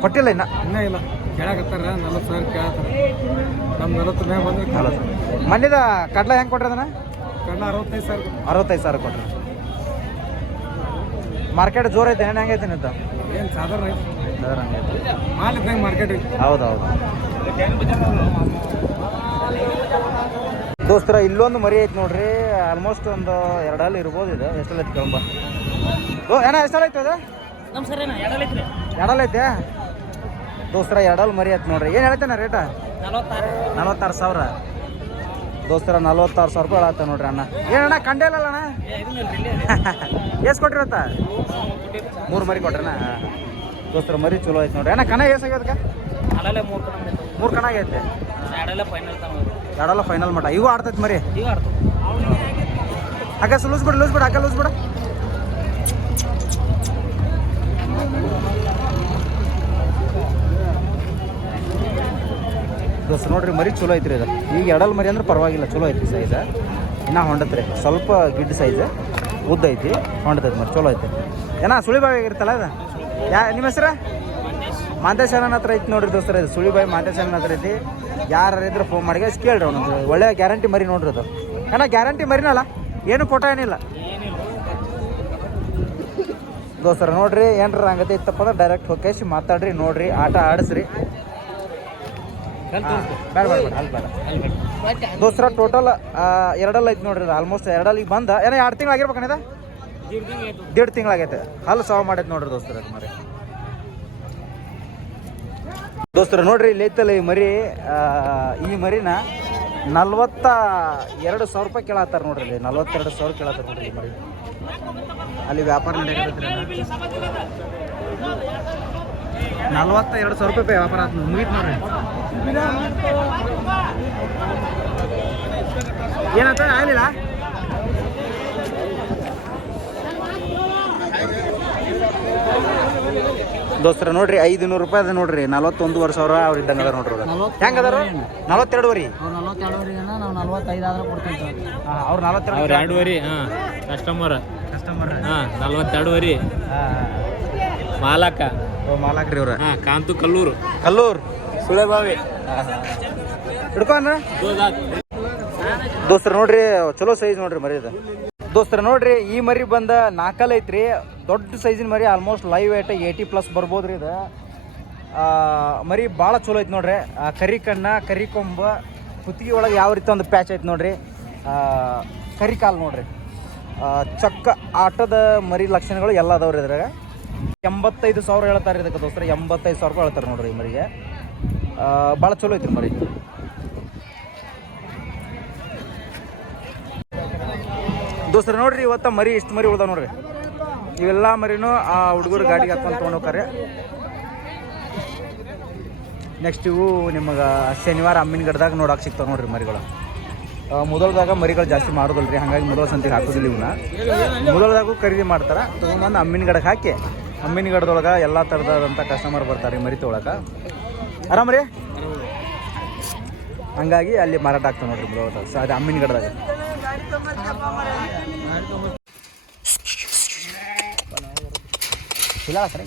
Speaker 1: ಕೊಟ್ಟಿಲ್ಲ ಇನ್ನ?
Speaker 3: ಇನ್ನ ಇಲ್ಲ. ಕೇಳಕತ್ತಾರ ನಲ್ವತ್ತು ಸಾವಿರ ಕೇಳತ್ತಾರ ನಮ್ಮ ನಲ್ವತ್ತು ಮ್ಯಾಗ ಬಂದ್ರೆ
Speaker 1: ಮನ್ನಿದ ಕಡ್ಲ ಹೆಂಗೆ ಕೊಟ್ರಿ ಅದನ್ನ?
Speaker 3: ಕಣ್ಣ ಅರವತ್ತೈದು ಸಾವಿರ
Speaker 1: ಅರವತ್ತೈದು ಸಾವಿರ ಕೊಟ್ರಿ. ಮಾರ್ಕೆಟ್ ಜೋರ್ ಐತೆ ಏನು ಹೆಂಗೈತೆ ನಿಂತ
Speaker 3: ಏನು ಸಾಧಾರಣ ಐತಿ. ಮಾಲ್ ಇದ್ದಂಗೆ ಮಾರ್ಕೆಟ್ ಐತಿ?
Speaker 1: ಹೌದು ಹೌದು ದೋಸ್ತರ ಇಲ್ಲೊಂದು ಮರಿ ಐತೆ ನೋಡ್ರಿ. ಆಲ್ಮೋಸ್ಟ್ ಒಂದು ಎರಡಲ್ಲಿ ಇರ್ಬೋದು ಇದು. ಎಷ್ಟಲ್ಲ ಐತೆ ಕೇಳಂಬ ಓ ಏನ ಎಷ್ಟಲ್ಲ ಐತೆ ಅದು?
Speaker 3: ನಮಸ್ಕಾರ ಎರಡಲ್ಲೈತ್ರಿ
Speaker 1: ಎರಡಲ್ಲ ಐತೆ? ದೋಸ್ತರ ಎರಡಲ್ಲಿ ಮರಿ ಆಯ್ತು ನೋಡ್ರಿ. ಏನು ಹೇಳ್ತಾನೆ ರೇಟ
Speaker 3: ನಲವತ್ತಾರು
Speaker 1: ಸಾವಿರ. ದೋಸ್ತರ ನಲವತ್ತಾರು ಸಾವಿರ ರೂಪಾಯಿ ಹೇಳತ್ತ ನೋಡ್ರಿ ಅಣ್ಣ. ಏನಣ್ಣ ಕಂಡೇ ಇಲ್ಲ ಅಣ್ಣ? ಎಷ್ಟು ಕೊಟ್ಟಿರತ್ತ? ಮೂರು ಮರಿ ಕೊಟ್ರಣ್ಣ ದೋಸ್ತರ ಮರಿ ಚಲೋ ಆಯ್ತು ನೋಡ್ರಿ. ಅಣ್ಣ ಕಣ ಎಷ್ಟಾಗ್ಯದಕ್ಕೆ
Speaker 3: ಮೂರು
Speaker 1: ಕಣ ಆಗೈತೆ
Speaker 3: ಎರಡಲ್ಲೇ ಫೈನಲ್
Speaker 1: ಮಟ್ಟ ಇವು ಆಡ್ತೈತಿ ಮರಿ? ಹಾಗೆ ಲೂಸ್ ಬಿಡು ಲೂಸ್ ಬಿಡು. ಹಾಗೆ ಲೂಸ್ ಬಿಡು. ದೋಸ್ತ ನೋಡ್ರಿ ಮರಿ ಚಲೋ ಐತ್ರಿ ಇದು ಈಗ ಎರಡಲ್ಲಿ ಮರಿ ಅಂದ್ರೆ ಪರವಾಗಿಲ್ಲ, ಚಲೋ ಐತ್ರಿ ಸೈಜ್ ಇನ್ನ ಹೊಂಡತ್ರಿ. ಸ್ವಲ್ಪ ಗಿಡ್ ಸೈಜ್ ಉದ್ದ ಐತಿ, ಹೊಂಡತೈತಿ ಮರಿ, ಚಲೋ ಐತಿ. ಏನ ಸುಳಿಬಾಯಿ ಆಗಿರ್ತಲ್ಲ ಇದು ಯಾ, ನಿಮ್ಮ ಹೆಸ್ರ? ಮಾಂತೇಶ್ ಅಣ್ಣನ ಹತ್ರ ಐತಿ ನೋಡ್ರಿ ದೋಸ್ತರ ಇದು ಸುಳಿಬಾಯಿ ಮಾಂತೇಶ್ ಅಣ್ಣನ ಹತ್ರ ಐತಿ. ಯಾರು ಇದ್ರೆ ಫೋನ್ ಮಾಡಿ ಕೇಳ್ರಿ ಅವನೊಂದು ಒಳ್ಳೆ ಗ್ಯಾರಂಟಿ ಮರಿ ನೋಡ್ರಿ ಅದು. ಏನ ಗ್ಯಾರಂಟಿ ಮರಿನಲ್ಲ ಏನು ಕೊಟ್ಟ ಏನಿಲ್ಲ. ದೋಸ್ತರ ನೋಡ್ರಿ ಏನ್ರ ಹಂಗತೆ ಇತ್ತಪ್ಪ ಅಂದ್ರೆ ಡೈರೆಕ್ಟ್ ಹೋಗಿ ಮಾತಾಡ್ರಿ, ನೋಡ್ರಿ, ಆಟ ಆಡಿಸ್ರಿ. ದೋಸ್ತರ ಟೋಟಲ್ ಎರಡಲ್ಲ ಐತಿ ನೋಡ್ರಿ ಆಲ್ಮೋಸ್ಟ್ ಎರಡಲ್ಲಿ ಬಂದ. ಏನೋ, ಎರಡು ತಿಂಗಳು ಆಗಿರ್ಬೇಕಣ್ಣ ದೇಡ್ ತಿಂಗಳಾಗೈತೆ ಹಲ್ಲು ಸಾವು ಮಾಡೈತೆ ನೋಡ್ರಿ ದೋಸ್ತರ ಮರಿ. ದೋಸ್ತರ, ನೋಡ್ರಿ ಇಲ್ಲಿ ಐತಲ್ಲ ಈ ಮರಿ. ಈ ಮರಿನ ನಲ್ವತ್ತ ಎರಡು ಸಾವಿರ ರೂಪಾಯಿ ಕೇಳತ್ತಾರ ನೋಡ್ರಿ ಇಲ್ಲಿ. ನಲ್ವತ್ತೆರಡು ಸಾವಿರ ಕೇಳತ್ತಾರ ನೋಡ್ರಿ ಈ ಮರಿ. ಅಲ್ಲಿ ವ್ಯಾಪಾರ ನಡೆಯಕತ್ತೈತ್ರಿ ನಲ್ವತ್ತ ಎರಡು ಸಾವಿರ ರೂಪಾಯಿ ವ್ಯಾಪಾರ ಆತ್ ಮುಗೀತು ನೋಡ್ರಿ ಏನಂತ ಆಗಲಿಲ್ಲ? ದೋಸ್ತರ ನೋಡ್ರಿ ಐದುನೂರು ರೂಪಾಯಿ ಅದ ನೋಡ್ರಿ. ನಲವತ್ತೊಂದುವರೆ ಸಾವಿರ ಅವ್ರ ಇದ್ದಂಗ ಅದ ನೋಡ್ರಿ ಹೆಂಗೆ ಅದಾರ ನಲವತ್ತೆರಡುವರಿ?
Speaker 3: ಅವ್ರು ನಾವು ನಲ್ವತ್ತೈದು ಆದ್ರೆ ಕೊಡ್ತೀವಿ
Speaker 1: ಅವ್ರು ನಲ್ವತ್ತೆರಡು
Speaker 2: ವರಿ ಎರಡುವರಿ ಹಾಂ ಕಸ್ಟಮರ್
Speaker 1: ಕಸ್ಟಮರ್
Speaker 2: ಹಾ ನಲ್ವತ್ತೆರಡುವರಿ. ಮಾಲಕ.
Speaker 1: ಮಾಲಾಕ್ರಿ
Speaker 2: ಕಾಂತು ಕಲ್ಲೂರು.
Speaker 1: ಕಲ್ಲೂರ್.
Speaker 2: ಸುಳೆಬಾವಿ
Speaker 1: ಹಿಡ್ಕೊಂಡ ದೋಸ್ತರ ನೋಡ್ರಿ ಚಲೋ ಸೈಜ್ ನೋಡ್ರಿ ಮರಿ ಇದು ದೋಸ್ತರ ನೋಡ್ರಿ ಈ ಮರಿ ಬಂದ ನಾಲ್ಕಲ್ ಐತ್ರಿ. ದೊಡ್ಡ ಸೈಜಿನ ಮರಿ almost live eight eighty plus ಬರ್ಬೋದ್ರಿ ಇದು. ಮರಿ ಭಾಳ ಚಲೋ ಐತಿ ನೋಡ್ರಿ. ಕರಿ ಕಣ್ಣ ಕರಿ ಕೊಂಬ ಕುತ್ತಿಗೆ ಒಳಗೆ ಯಾವ ರೀತಿ ಒಂದು ಪ್ಯಾಚ್ ಐತಿ ನೋಡ್ರಿ. ಆ, ಕರಿ ಕಾಲು ನೋಡ್ರಿ. ಚಕ್ಕ ಆಟದ ಮರಿ ಲಕ್ಷಣಗಳು ಎಲ್ಲ ಅದಾವ್ರಿ ಇದ್ರಾಗ. ಎಂಬತ್ತೈದು ಸಾವಿರ ಹೇಳ್ತಾರೆ ಇದಕ್ಕೆ ದೋಸ್ತರ. ಎಂಬತ್ತೈದು ಸಾವಿರ ರೂಪಾಯಿ ಹೇಳ್ತಾರೆ ನೋಡ್ರಿ ಮರಿಗೆ. ಭಾಳ ಚಲೋ ಐತ್ರಿ ಮರಿ. ದೋಸ್ತರ, ನೋಡ್ರಿ ಇವತ್ತ ಮರಿ, ಇಷ್ಟು ಮರಿ ಉಳ್ದಾವ ನೋಡ್ರಿ. ಇವೆಲ್ಲ ಮರಿನೂ ಆ ಹುಡುಗರು ಗಾಡಿಗೆ ಹಾಕೊಂಡು ತೊಗೊಂಡು ಹೋಗ್ತಾರೆ ನೆಕ್ಸ್ಟ್ ಇವು ನಿಮಗೆ ಶನಿವಾರ ಅಮ್ಮಿನಗಡ್ದಾಗ ನೋಡಕ್ಕೆ ಸಿಗ್ತಾವೆ ನೋಡ್ರಿ ಮರಿಗಳು. ಮೊದಲದಾಗ ಮರಿಗಳು ಜಾಸ್ತಿ ಮಾಡೋದಲ್ರಿ. ಹಾಗಾಗಿ ಮೊದಲ ಸಂತಿಗೆ ಹಾಕೋದಿಲ್ಲ ಇವನ್ನ ಮೊದಲದಾಗೂ ಖರೀದಿ ಮಾಡ್ತಾರೆ. ತೊಗೊಂಡ್ಬಂದು ಅಮ್ಮಿನ ಗಡಕ್ಕೆ ಹಾಕಿ ಅಮ್ಮಿನಗಡದೊಳಗೆ ಎಲ್ಲ ಥರದಂಥ ಕಸ್ಟಮರ್ ಬರ್ತಾರೆ ಮರಿ ತೊಗೊಳಕ್ಕೆ ಆರಾಮ್ರಿ ಹಂಗಾಗಿ ಅಲ್ಲಿ ಮಾರಾಟ ಆಗ್ತದೆ ನೋಡ್ರಿ ಬ್ರೋ ಅದು ಅಮ್ಮಿನಗಡದಾಗ ಇಲ್ಲ, ಸರಿ.